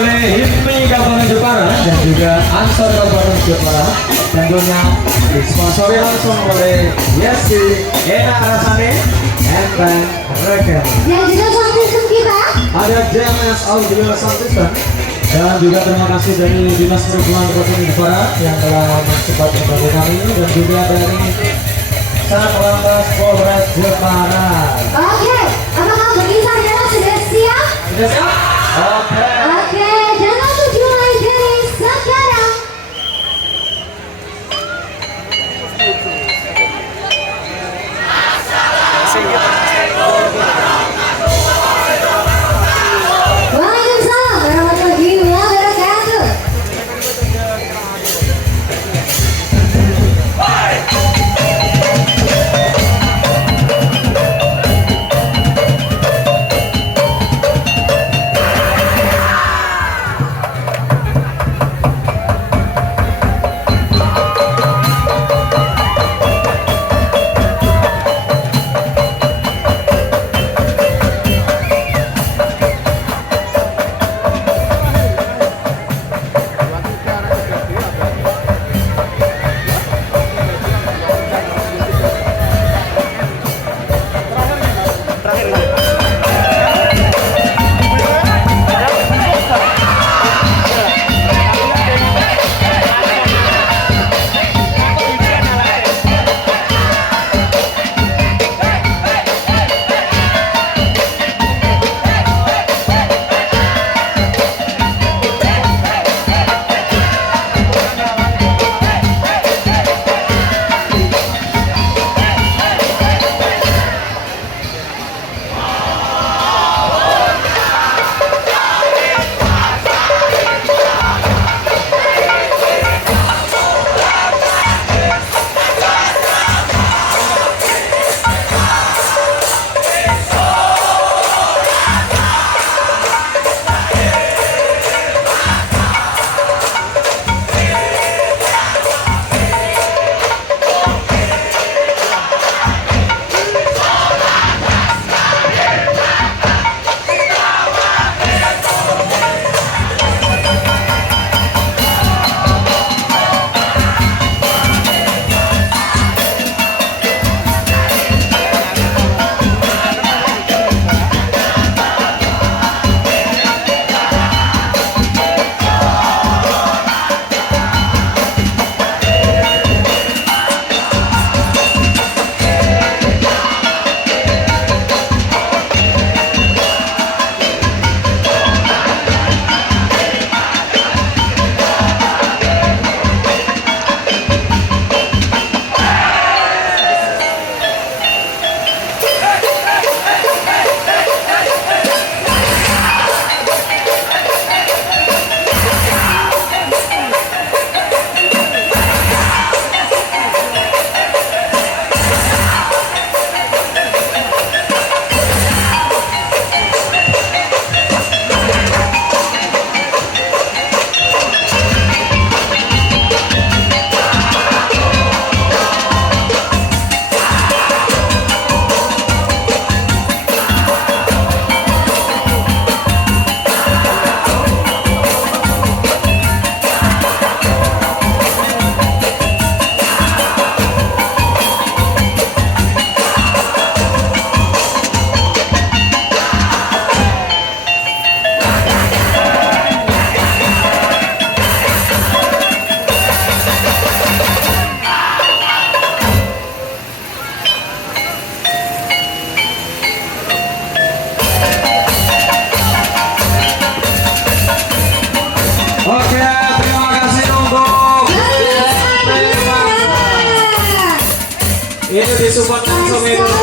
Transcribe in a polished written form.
oleh HIPMI Kabupaten Jepara dan juga Ansor Kabupaten Jepara. Tentunya disponsori langsung oleh Yesi, Enak Rasane, Enteng Reker. Dan juga sound system kita Ada JMS Audio Sound System. Dan juga terima kasih dari Dinas Perhubungan Kabupaten Jepara yang telah mensupport membantu kami, dan juga dari Satlantas Polres Jepara. Oke, apakah pemirsa adalah sudah siap? Sudah siap? Oke. Oke, dan langsung dimulai dari sekarang. Waalaikumsalam warahmatullahi wabarakatuh. Ini disupport langsung itu